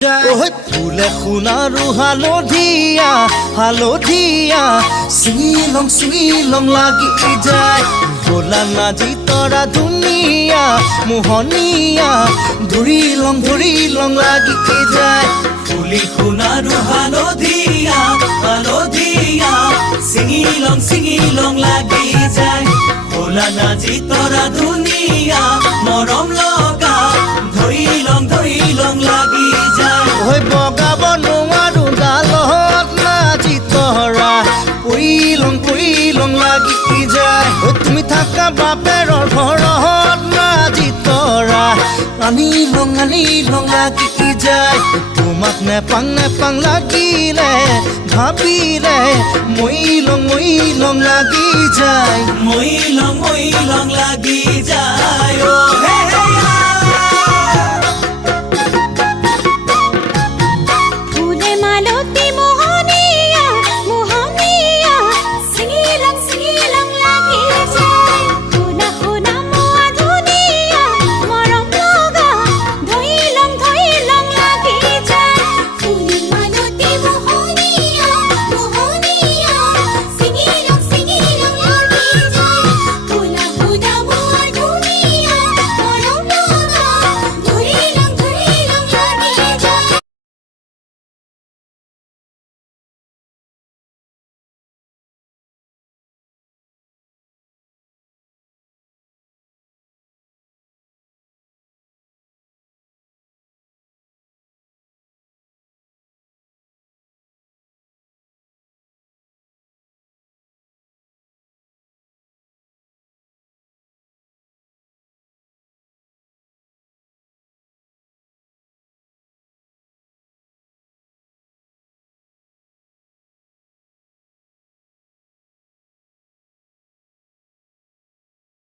ফুলে সোণাৰু হালধীয়া হালধীয়া চিঙিলং চিঙিলং লাগি যায় ভোলা নাজি তৰা ধুনীয়া মোহনীয়া ধৰিলং লাগি যায় ফুলি সোণাৰু হালধীয়া হালধীয়া চিঙিলং লাগি যায় ভোলা নাজি তৰা ধুনীয়া মৰম লগা ধৰিলং লাগি যায় বগাব নোৱাৰো ডালত নাজি তৰা পৰিলং লাগি যায় তুমি থাকা বাপেৰৰ ঘৰত নাজি তৰা আনিলং লাগি যায় তোমাক নেপাং লাগিলে ভাবিলে মইলং লাগি যায় মইলং লাগি যায় হে হে